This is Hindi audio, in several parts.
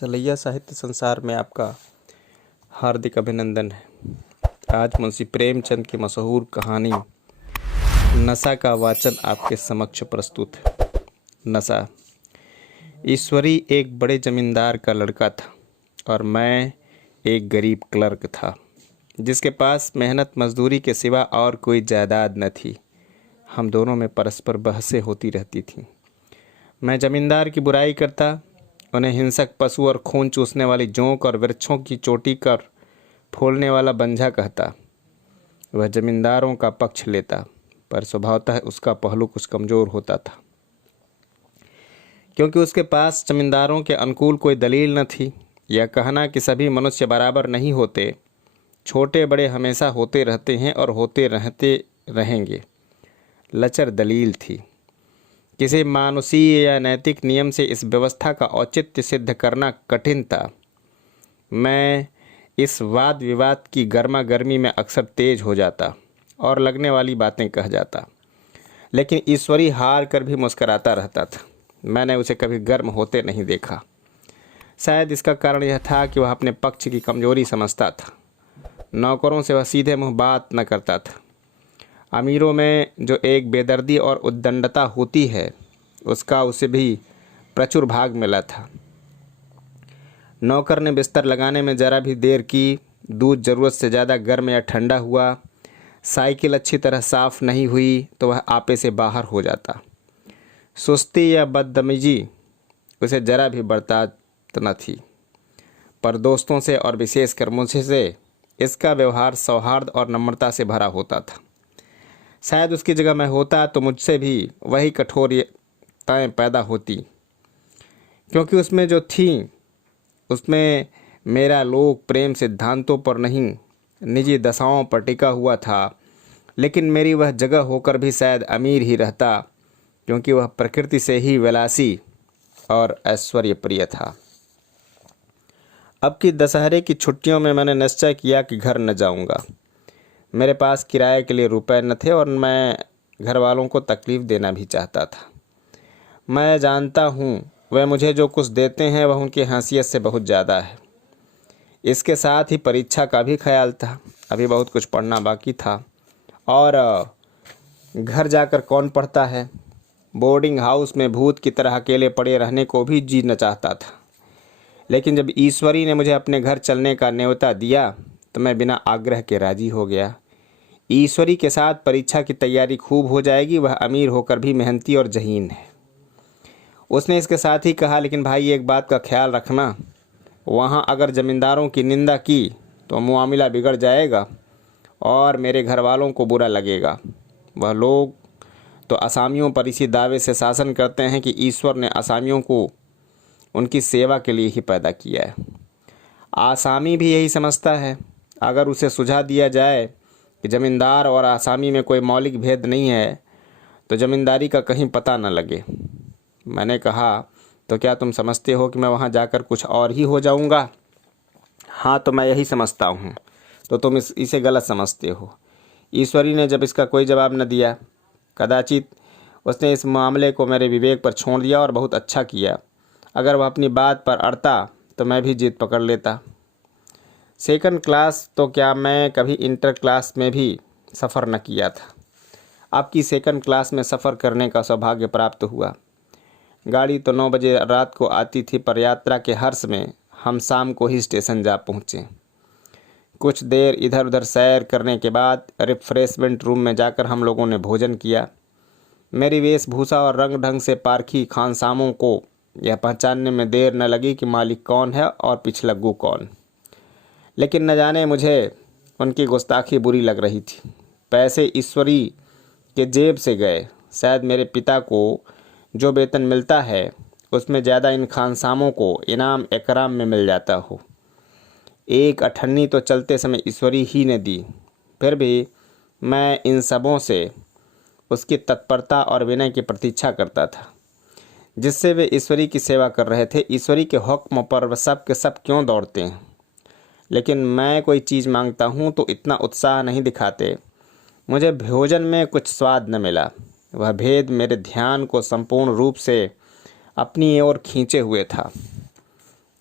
सलैया साहित्य संसार में आपका हार्दिक अभिनंदन है। आज मुंशी प्रेमचंद की मशहूर कहानी नशा का वाचन आपके समक्ष प्रस्तुत है। नशा। ईश्वरी एक बड़े जमींदार का लड़का था और मैं एक गरीब क्लर्क था, जिसके पास मेहनत मजदूरी के सिवा और कोई जायदाद न थी। हम दोनों में परस्पर बहसें होती रहती थीं। मैं जमींदार की बुराई करता, उन्हें हिंसक पशु और खून चूसने वाली जोंक और वृक्षों की चोटी कर फोड़ने वाला बंझा कहता। वह जमींदारों का पक्ष लेता, पर स्वभावतः उसका पहलू कुछ कमज़ोर होता था, क्योंकि उसके पास जमींदारों के अनुकूल कोई दलील न थी। यह कहना कि सभी मनुष्य बराबर नहीं होते, छोटे बड़े हमेशा होते रहते हैं और होते रहते रहेंगे, लचर दलील थी। किसी मानुषीय या नैतिक नियम से इस व्यवस्था का औचित्य सिद्ध करना कठिन था। मैं इस वाद विवाद की गर्मा गर्मी में अक्सर तेज हो जाता और लगने वाली बातें कह जाता, लेकिन ईश्वरी हार कर भी मुस्कराता रहता था। मैंने उसे कभी गर्म होते नहीं देखा। शायद इसका कारण यह था कि वह अपने पक्ष की कमजोरी समझता था। नौकरों से वह सीधे मुँह बात न करता था। अमीरों में जो एक बेदर्दी और उद्दंडता होती है, उसका उसे भी प्रचुर भाग मिला था। नौकर ने बिस्तर लगाने में ज़रा भी देर की, दूध ज़रूरत से ज़्यादा गर्म या ठंडा हुआ, साइकिल अच्छी तरह साफ़ नहीं हुई तो वह आपे से बाहर हो जाता। सुस्ती या बदतमीजी उसे ज़रा भी बर्दाश्त न थी, पर दोस्तों से और विशेषकर मुझसे से इसका व्यवहार सौहार्द और नम्रता से भरा होता था। शायद उसकी जगह मैं होता तो मुझसे भी वही कठोरताएं पैदा होती, क्योंकि उसमें जो थी उसमें मेरा लोक प्रेम सिद्धांतों पर नहीं, निजी दशाओं पर टिका हुआ था। लेकिन मेरी वह जगह होकर भी शायद अमीर ही रहता, क्योंकि वह प्रकृति से ही विलासी और ऐश्वर्य प्रिय था। अब की दशहरे की छुट्टियों में मैंने निश्चय किया कि घर न जाऊंगा। मेरे पास किराए के लिए रुपए न थे और मैं घर वालों को तकलीफ़ देना भी चाहता था। मैं जानता हूँ वह मुझे जो कुछ देते हैं वह उनकी हैसियत से बहुत ज़्यादा है। इसके साथ ही परीक्षा का भी ख्याल था। अभी बहुत कुछ पढ़ना बाकी था और घर जाकर कौन पढ़ता है। बोर्डिंग हाउस में भूत की तरह अकेले पड़े रहने को भी जी न चाहता था। लेकिन जब ईश्वरी ने मुझे अपने घर चलने का न्योता दिया तो मैं बिना आग्रह के राजी हो गया। ईश्वरी के साथ परीक्षा की तैयारी खूब हो जाएगी। वह अमीर होकर भी मेहनती और ज़हीन है। उसने इसके साथ ही कहा, लेकिन भाई एक बात का ख्याल रखना, वहाँ अगर ज़मींदारों की निंदा की तो मामला बिगड़ जाएगा और मेरे घर वालों को बुरा लगेगा। वह लोग तो असामियों पर इसी दावे से शासन करते हैं कि ईश्वर ने असामियों को उनकी सेवा के लिए ही पैदा किया है। आसामी भी यही समझता है। अगर उसे सुझा दिया जाए कि ज़मींदार और आसामी में कोई मौलिक भेद नहीं है तो ज़मींदारी का कहीं पता न लगे। मैंने कहा, तो क्या तुम समझते हो कि मैं वहाँ जाकर कुछ और ही हो जाऊँगा? हाँ, तो मैं यही समझता हूँ। तो तुम इसे गलत समझते हो। ईश्वरी ने जब इसका कोई जवाब न दिया, कदाचित उसने इस मामले को मेरे विवेक पर छोड़ दिया और बहुत अच्छा किया। अगर वह अपनी बात पर अड़ता तो मैं भी जीत पकड़ लेता। सेकंड क्लास तो क्या, मैं कभी इंटर क्लास में भी सफ़र न किया था। आपकी सेकंड क्लास में सफ़र करने का सौभाग्य प्राप्त हुआ। गाड़ी तो 9 बजे रात को आती थी, पर यात्रा के हर्ष में हम शाम को ही स्टेशन जा पहुँचे। कुछ देर इधर उधर सैर करने के बाद रिफ्रेशमेंट रूम में जाकर हम लोगों ने भोजन किया। मेरी वेशभूषा और रंग ढंग से पारखी खानसामों को यह पहचानने में देर न लगी कि मालिक कौन है और पिछलग्गू कौन। लेकिन न जाने मुझे उनकी गुस्ताखी बुरी लग रही थी। पैसे ईश्वरी के जेब से गए। शायद मेरे पिता को जो वेतन मिलता है उसमें ज़्यादा इन खानसामों को इनाम एकराम में मिल जाता हो। एक अठन्नी तो चलते समय ईश्वरी ही ने दी। फिर भी मैं इन सबों से उसकी तत्परता और विनय की प्रतीक्षा करता था, जिससे वे ईश्वरी की सेवा कर रहे थे। ईश्वरी के हुक्म पर सब के सब क्यों दौड़ते हैं, लेकिन मैं कोई चीज़ मांगता हूँ तो इतना उत्साह नहीं दिखाते। मुझे भोजन में कुछ स्वाद न मिला। वह भेद मेरे ध्यान को संपूर्ण रूप से अपनी ओर खींचे हुए था।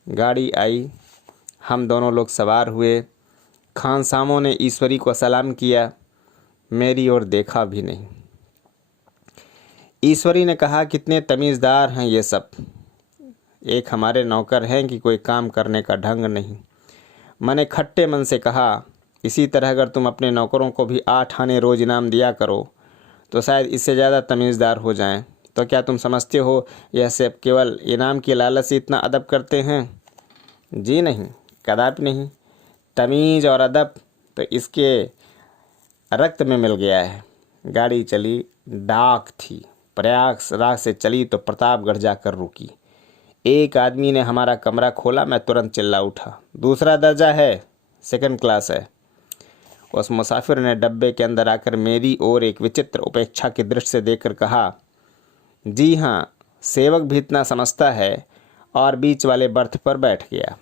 गाड़ी आई, हम दोनों लोग सवार हुए। खानसामों ने ईश्वरी को सलाम किया, मेरी ओर देखा भी नहीं। ईश्वरी ने कहा, कितने तमीज़दार हैं ये सब, एक हमारे नौकर हैं कि कोई काम करने का ढंग नहीं। मैंने खट्टे मन से कहा, इसी तरह अगर तुम अपने नौकरों को भी 8 आने रोज़ इनाम दिया करो तो शायद इससे ज़्यादा तमीज़दार हो जाएं। तो क्या तुम समझते हो यह सब केवल इनाम की लालच से इतना अदब करते हैं? जी नहीं, कदापि नहीं। तमीज़ और अदब तो इसके रक्त में मिल गया है। गाड़ी चली, डाक थी, प्रयागराज से चली तो प्रतापगढ़ जाकर रुकी। एक आदमी ने हमारा कमरा खोला, मैं तुरंत चिल्ला उठा, दूसरा दर्जा है, सेकंड क्लास है। उस मुसाफिर ने डब्बे के अंदर आकर मेरी ओर एक विचित्र उपेक्षा की दृष्टि से देखकर कहा, जी हाँ, सेवक भी इतना समझता है, और बीच वाले बर्थ पर बैठ गया।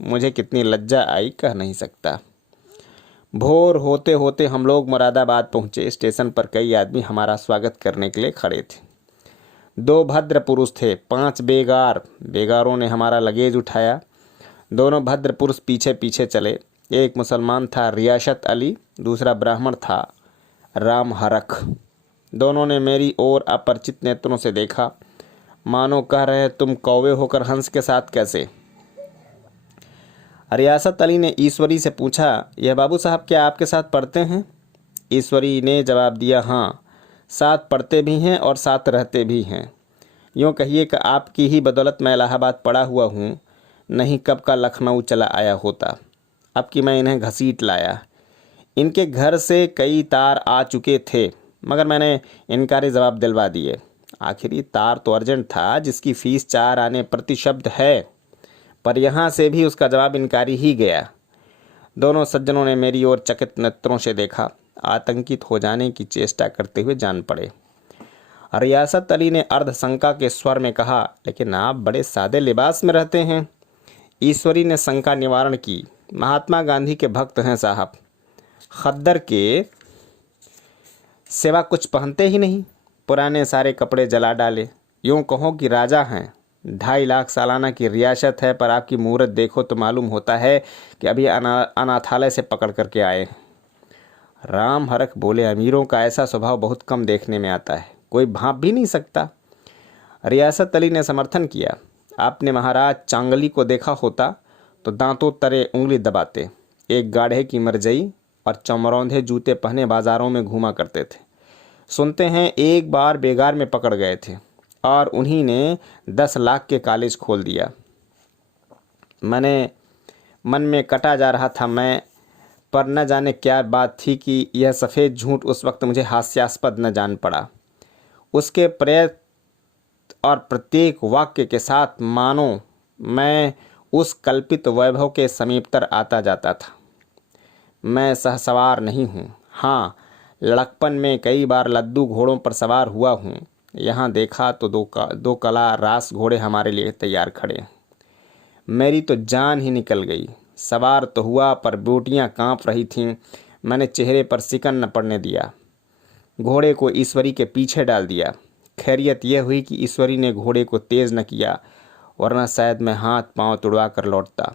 मुझे कितनी लज्जा आई कह नहीं सकता। भोर होते होते हम लोग मुरादाबाद पहुँचे। स्टेशन पर कई आदमी हमारा स्वागत करने के लिए खड़े थे। 2 भद्र पुरुष थे, 5 बेगारों ने हमारा लगेज उठाया। दोनों भद्र पुरुष पीछे पीछे चले। एक मुसलमान था, रियासत अली, दूसरा ब्राह्मण था, राम हरख। दोनों ने मेरी ओर अपरिचित नेत्रों से देखा, मानो कह रहे, तुम कौवे होकर हंस के साथ कैसे? रियासत अली ने ईश्वरी से पूछा, यह बाबू साहब क्या आपके साथ पढ़ते हैं? ईश्वरी ने जवाब दिया, हाँ, साथ पढ़ते भी हैं और साथ रहते भी हैं। यूँ कहिए कि आपकी ही बदौलत मैं इलाहाबाद पड़ा हुआ हूँ, नहीं कब का लखनऊ चला आया होता। अब कि मैं इन्हें घसीट लाया। इनके घर से कई तार आ चुके थे, मगर मैंने इनकारी जवाब दिलवा दिए। आखिर तार तो अर्जेंट था, जिसकी फीस 4 आने प्रति शब्द है, पर यहाँ से भी उसका जवाब इनकारी ही गया। दोनों सज्जनों ने मेरी ओर चकित नेत्रों से देखा, आतंकित हो जाने की चेष्टा करते हुए जान पड़े। रियासत अली ने अर्धशंका के स्वर में कहा, लेकिन आप बड़े सादे लिबास में रहते हैं। ईश्वरी ने शंका निवारण की, महात्मा गांधी के भक्त हैं साहब, खद्दर के सिवा कुछ पहनते ही नहीं, पुराने सारे कपड़े जला डाले। यूँ कहो कि राजा हैं। 2.5 लाख सालाना की रियासत है, पर आपकी मूरत देखो तो मालूम होता है कि अभी अनाथालय से पकड़ करके आए। राम हरख बोले, अमीरों का ऐसा स्वभाव बहुत कम देखने में आता है, कोई भांप भी नहीं सकता। रियासत अली ने समर्थन किया, आपने महाराज चांगली को देखा होता तो दांतों तरे उंगली दबाते। एक गाढ़े की मरजई और चमरौंधे जूते पहने बाजारों में घूमा करते थे। सुनते हैं एक बार बेगार में पकड़ गए थे और उन्हीं ने 10 लाख के कॉलेज खोल दिया। मैंने मन में कटा जा रहा था मैं, पर न जाने क्या बात थी कि यह सफ़ेद झूठ उस वक्त मुझे हास्यास्पद न जान पड़ा। उसके प्रयत्न और प्रत्येक वाक्य के साथ मानो मैं उस कल्पित वैभव के समीपतर आता जाता था। मैं सहसवार नहीं हूँ। हाँ, लड़कपन में कई बार लद्दू घोड़ों पर सवार हुआ हूँ। यहाँ देखा तो दो कला रास घोड़े हमारे लिए तैयार खड़े। मेरी तो जान ही निकल गई। सवार तो हुआ, पर बूटियाँ काँप रही थीं। मैंने चेहरे पर सिकन न पड़ने दिया। घोड़े को ईश्वरी के पीछे डाल दिया। खैरियत यह हुई कि ईश्वरी ने घोड़े को तेज़ न किया, वरना शायद मैं हाथ पांव तुड़वा कर लौटता।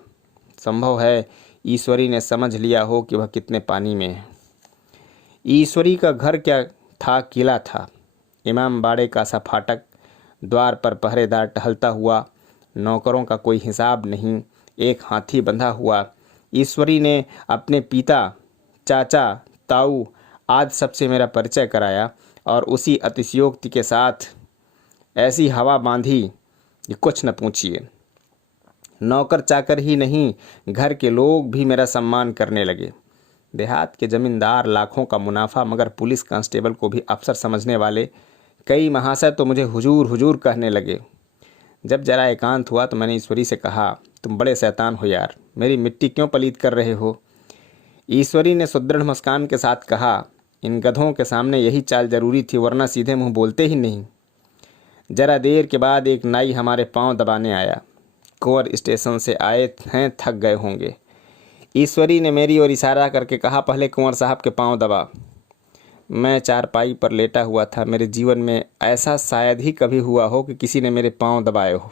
संभव है ईश्वरी ने समझ लिया हो कि वह कितने पानी में है। ईश्वरी का घर क्या था, किला था। इमाम बाड़े का सा फाटक, द्वार पर पहरेदार टहलता हुआ, नौकरों का कोई हिसाब नहीं, एक हाथी बंधा हुआ। ईश्वरी ने अपने पिता, चाचा, ताऊ आदि सबसे मेरा परिचय कराया और उसी अतिशयोक्ति के साथ ऐसी हवा बांधी कि कुछ न पूछिए। नौकर चाकर ही नहीं, घर के लोग भी मेरा सम्मान करने लगे। देहात के जमींदार लाखों का मुनाफा, मगर पुलिस कांस्टेबल को भी अफसर समझने वाले कई महाशय तो मुझे हुजूर हुजूर कहने लगे। जब जरा एकांत हुआ तो मैंने ईश्वरी से कहा, तुम बड़े शैतान हो यार, मेरी मिट्टी क्यों पलीत कर रहे हो? ईश्वरी ने सुदृढ़ मुस्कान के साथ कहा, इन गधों के सामने यही चाल जरूरी थी, वरना सीधे मुंह बोलते ही नहीं। जरा देर के बाद एक नाई हमारे पांव दबाने आया। कुंवर स्टेशन से आए हैं, थक गए होंगे। ईश्वरी ने मेरी ओर इशारा करके कहा, पहले कुंवर साहब के पांव दबा। मैं चारपाई पर लेटा हुआ था। मेरे जीवन में ऐसा शायद ही कभी हुआ हो कि किसी ने मेरे पांव दबाए हो।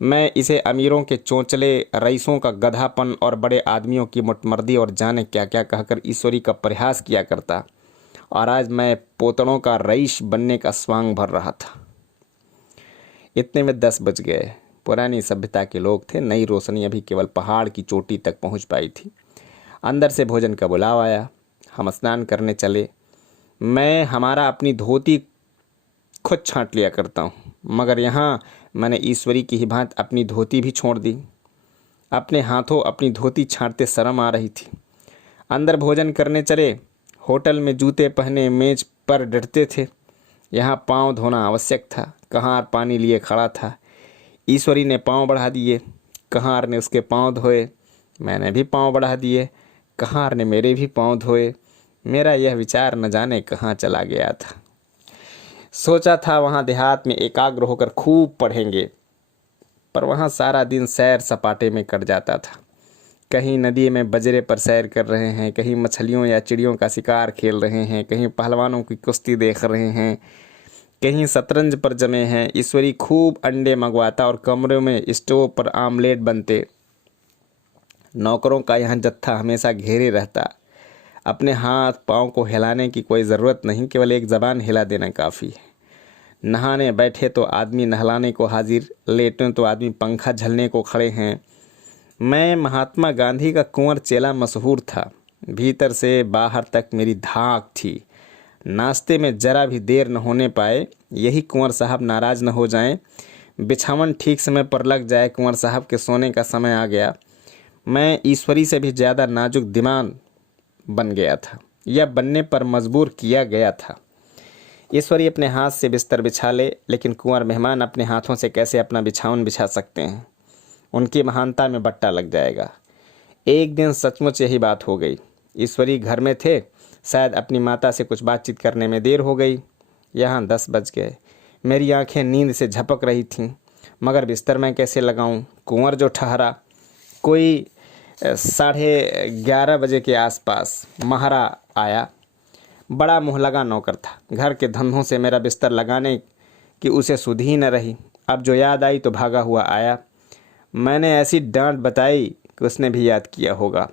मैं इसे अमीरों के चोंचले, रईसों का गधापन और बड़े आदमियों की मुटमर्दी और जाने क्या क्या कहकर ईश्वरी का परिहास किया करता, और आज मैं पोतड़ों का रईस बनने का स्वांग भर रहा था। इतने में 10 बज गए। पुरानी सभ्यता के लोग थे, नई रोशनी अभी केवल पहाड़ की चोटी तक पहुंच पाई थी। अंदर से भोजन का बुलावा आया। हम स्नान करने चले। मैं हमारा अपनी धोती खुद छांट लिया करता हूँ, मगर यहाँ मैंने ईश्वरी की ही भांति अपनी धोती भी छोड़ दी। अपने हाथों अपनी धोती छांटते शर्म आ रही थी। अंदर भोजन करने चले। होटल में जूते पहने मेज पर डटते थे। यहाँ पाँव धोना आवश्यक था। कहार पानी लिए खड़ा था। ईश्वरी ने पाँव बढ़ा दिए, कहार ने उसके पाँव धोए। मैंने भी पाँव बढ़ा दिए, कहार ने मेरे भी पाँव धोए। मेरा यह विचार न जाने कहाँ चला गया था। सोचा था वहाँ देहात में एकाग्र होकर खूब पढ़ेंगे, पर वहाँ सारा दिन सैर सपाटे में कट जाता था। कहीं नदी में बजरे पर सैर कर रहे हैं, कहीं मछलियों या चिड़ियों का शिकार खेल रहे हैं, कहीं पहलवानों की कुश्ती देख रहे हैं, कहीं शतरंज पर जमे हैं। ईश्वरी खूब अंडे मंगवाता और कमरे में स्टोव पर आमलेट बनते। नौकरों का यहाँ जत्था हमेशा घेरे रहता। अपने हाथ पाँव को हिलाने की कोई ज़रूरत नहीं, केवल एक ज़बान हिला देना काफ़ी है। नहाने बैठे तो आदमी नहलाने को हाजिर, लेटें तो आदमी पंखा झलने को खड़े हैं। मैं महात्मा गांधी का कुंवर चेला मशहूर था। भीतर से बाहर तक मेरी धाक थी। नाश्ते में जरा भी देर न होने पाए, यही कुंवर साहब नाराज़ न हो जाएं। बिछावन ठीक समय पर लग जाए, कुंवर साहब के सोने का समय आ गया। मैं ईश्वरी से भी ज़्यादा नाजुक दिमाग बन गया था, या बनने पर मजबूर किया गया था। ईश्वरी अपने हाथ से बिस्तर बिछा ले, लेकिन कुंवर मेहमान अपने हाथों से कैसे अपना बिछावन बिछा सकते हैं? उनकी महानता में बट्टा लग जाएगा। एक दिन सचमुच यही बात हो गई। ईश्वरी घर में थे, शायद अपनी माता से कुछ बातचीत करने में देर हो गई। यहाँ 10 बज गए। मेरी आंखें नींद से झपक रही थीं, मगर बिस्तर मैं कैसे लगाऊं? कुंवर जो ठहरा, कोई 11:30 बजे के आसपास महारा आया। बड़ा मुँह लगा नौकर था। घर के धंधों से मेरा बिस्तर लगाने की उसे सुध ही न रही। अब जो याद आई तो भागा हुआ आया। मैंने ऐसी डांट बताई कि उसने भी याद किया होगा।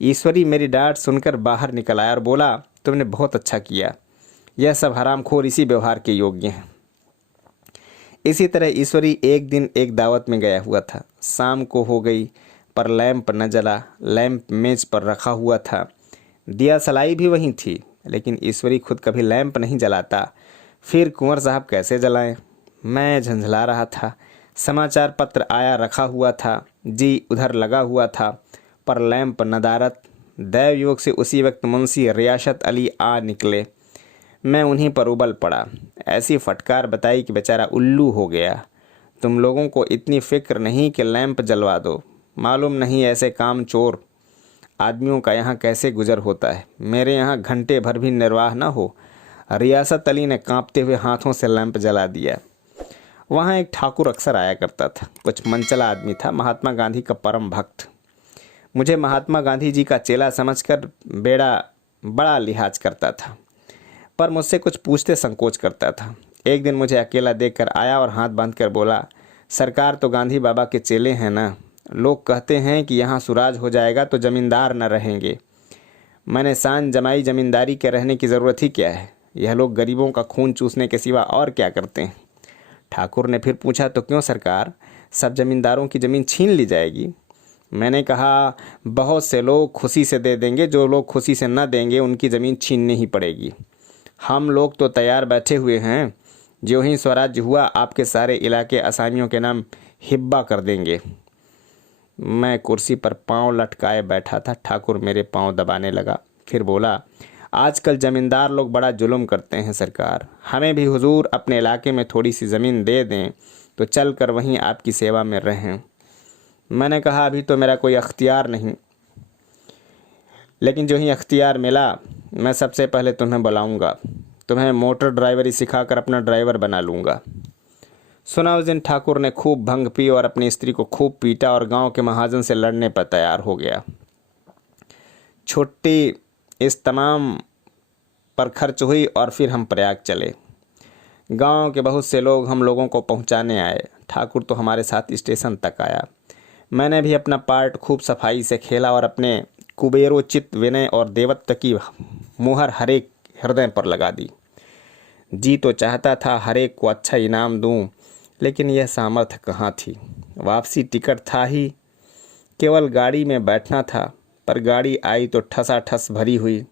ईश्वरी मेरी डांट सुनकर बाहर निकल आया और बोला, तुमने बहुत अच्छा किया। यह सब हरामखोर इसी व्यवहार के योग्य हैं। इसी तरह ईश्वरी एक दिन एक दावत में गया हुआ था। शाम को हो गई, पर लैंप न जला। लैंप मेज पर रखा हुआ था। दिया सलाई भी वहीं थी, लेकिन ईश्वरी खुद कभी लैंप नहीं जलाता। फिर कुंवर साहब कैसे जलाएं? मैं झंझला रहा था। समाचार पत्र आया रखा हुआ था, जी उधर लगा हुआ था, पर लैंप नदारत। दैव योग से उसी वक्त मुंशी रियासत अली आ निकले। मैं उन्हीं पर उबल पड़ा। ऐसी फटकार बताई कि बेचारा उल्लू हो गया। तुम लोगों को इतनी फिक्र नहीं कि लैंप जलवा दो। मालूम नहीं ऐसे काम चोर आदमियों का यहाँ कैसे गुजर होता है। मेरे यहाँ घंटे भर भी निर्वाह न हो। रियासत अली ने कांपते हुए हाथों से लैंप जला दिया। वहाँ एक ठाकुर अक्सर आया करता था। कुछ मनचला आदमी था, महात्मा गांधी का परम भक्त। मुझे महात्मा गांधी जी का चेला समझकर बड़ा लिहाज करता था, पर मुझसे कुछ पूछते संकोच करता था। एक दिन मुझे अकेला देखकर आया और हाथ बांधकर बोला, सरकार तो गांधी बाबा के चेले हैं ना। लोग कहते हैं कि यहाँ सुराज हो जाएगा तो जमींदार न रहेंगे। मैंने सांझ जमाई, जमींदारी के रहने की ज़रूरत ही क्या है? यह लोग गरीबों का खून चूसने के सिवा और क्या करते हैं? ठाकुर ने फिर पूछा, तो क्यों सरकार, सब जमींदारों की ज़मीन छीन ली जाएगी? मैंने कहा, बहुत से लोग खुशी से दे देंगे, जो लोग खुशी से न देंगे उनकी ज़मीन छीननी ही पड़ेगी। हम लोग तो तैयार बैठे हुए हैं। जो ही स्वराज्य हुआ आपके सारे इलाके असामियों के नाम हिब्बा कर देंगे। मैं कुर्सी पर पांव लटकाए बैठा था। ठाकुर मेरे पांव दबाने लगा, फिर बोला, आजकल ज़मींदार लोग बड़ा जुल्म करते हैं सरकार। हमें भी हुजूर अपने इलाके में थोड़ी सी ज़मीन दे दें तो चल कर वहीं आपकी सेवा में रहें। मैंने कहा, अभी तो मेरा कोई अख्तियार नहीं, लेकिन जो ही अख्तियार मिला मैं सबसे पहले तुम्हें बुलाऊंगा। तुम्हें मोटर ड्राइवरी सिखाकर अपना ड्राइवर बना लूँगा। सुना उस दिन ठाकुर ने खूब भंग पी और अपनी स्त्री को खूब पीटा और गांव के महाजन से लड़ने पर तैयार हो गया। छुट्टी इस तमाम पर खर्च हुई और फिर हम प्रयाग चले। गांव के बहुत से लोग हम लोगों को पहुंचाने आए। ठाकुर तो हमारे साथ स्टेशन तक आया। मैंने भी अपना पार्ट खूब सफाई से खेला और अपने कुबेरोचित विनय और देवत्व की मुहर हरेक हृदय पर लगा दी। जी तो चाहता था हरेक को अच्छा इनाम दूं, लेकिन यह सामर्थ्य कहाँ थी। वापसी टिकट था ही, केवल गाड़ी में बैठना था, पर गाड़ी आई तो ठसाठस भरी हुई।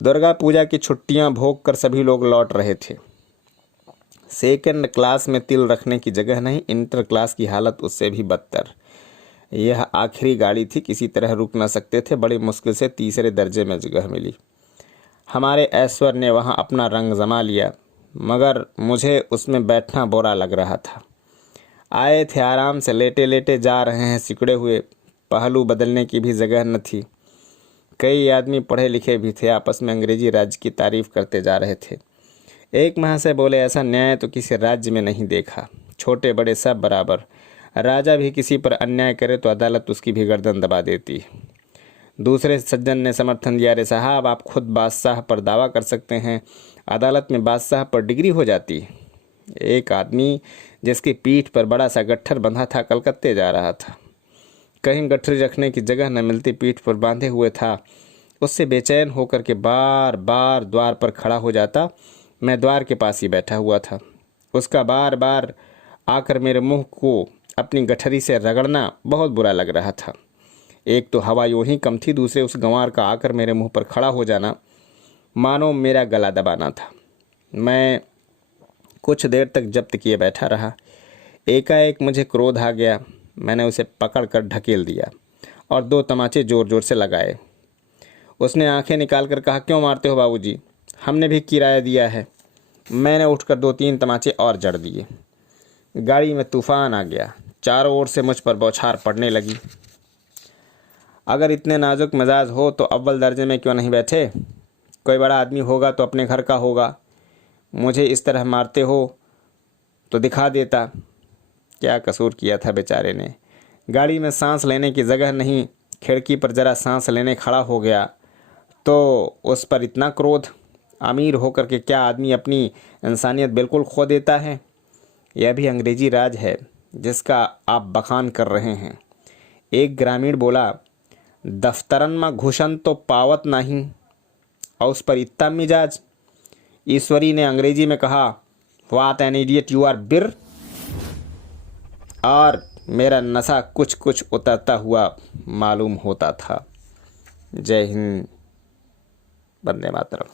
दुर्गा पूजा की छुट्टियां भोग कर सभी लोग लौट रहे थे। सेकंड क्लास में तिल रखने की जगह नहीं, इंटर क्लास की हालत उससे भी बदतर। यह आखिरी गाड़ी थी, किसी तरह रुक न सकते थे। बड़ी मुश्किल से तीसरे दर्जे में जगह मिली। हमारे ऐश्वर्य ने वहाँ अपना रंग जमा लिया, मगर मुझे उसमें बैठना बुरा लग रहा था। आए थे आराम से, लेटे लेटे जा रहे हैं, सिकुड़े हुए। पहलू बदलने की भी जगह न थी। कई आदमी पढ़े लिखे भी थे, आपस में अंग्रेजी राज्य की तारीफ करते जा रहे थे। एक महाशय बोले, ऐसा न्याय तो किसी राज्य में नहीं देखा। छोटे बड़े सब बराबर। राजा भी किसी पर अन्याय करे तो अदालत उसकी भी गर्दन दबा देती। दूसरे सज्जन ने समर्थन दिया, अरे साहब, आप खुद बादशाह पर दावा कर सकते हैं, अदालत में बादशाह पर डिग्री हो जाती। एक आदमी जिसकी पीठ पर बड़ा सा गट्ठर बंधा था, कलकत्ते जा रहा था। कहीं गठरी रखने की जगह न मिलती, पीठ पर बांधे हुए था। उससे बेचैन होकर के बार बार द्वार पर खड़ा हो जाता। मैं द्वार के पास ही बैठा हुआ था। उसका बार बार आकर मेरे मुंह को अपनी गठरी से रगड़ना बहुत बुरा लग रहा था। एक तो हवा यूं ही कम थी, दूसरे उस गंवार का आकर मेरे मुंह पर खड़ा हो जाना मानो मेरा गला दबाना था। मैं कुछ देर तक जब्त किए बैठा रहा। एकाएक मुझे क्रोध आ गया। मैंने उसे पकड़कर ढकेल दिया और 2 तमाचे जोर जोर से लगाए। उसने आंखें निकाल कर कहा, क्यों मारते हो बाबूजी? हमने भी किराया दिया है। मैंने उठकर 2-3 तमाचे और जड़ दिए। गाड़ी में तूफान आ गया। चारों ओर से मुझ पर बौछार पड़ने लगी। अगर इतने नाजुक मिजाज हो तो अव्वल दर्जे में क्यों नहीं बैठे? कोई बड़ा आदमी होगा तो अपने घर का होगा। मुझे इस तरह मारते हो तो दिखा देता। क्या कसूर किया था बेचारे ने? गाड़ी में सांस लेने की जगह नहीं, खिड़की पर जरा सांस लेने खड़ा हो गया तो उस पर इतना क्रोध। अमीर होकर के क्या आदमी अपनी इंसानियत बिल्कुल खो देता है? यह भी अंग्रेजी राज है जिसका आप बखान कर रहे हैं। एक ग्रामीण बोला, दफ्तरन में घुसन तो पावत नहीं, और उस पर इतना मिजाज। ईश्वरी ने अंग्रेजी में कहा, what an idiot you are बिर। और मेरा नशा कुछ कुछ उतरता हुआ मालूम होता था। जय हिंद, वंदे मातरम।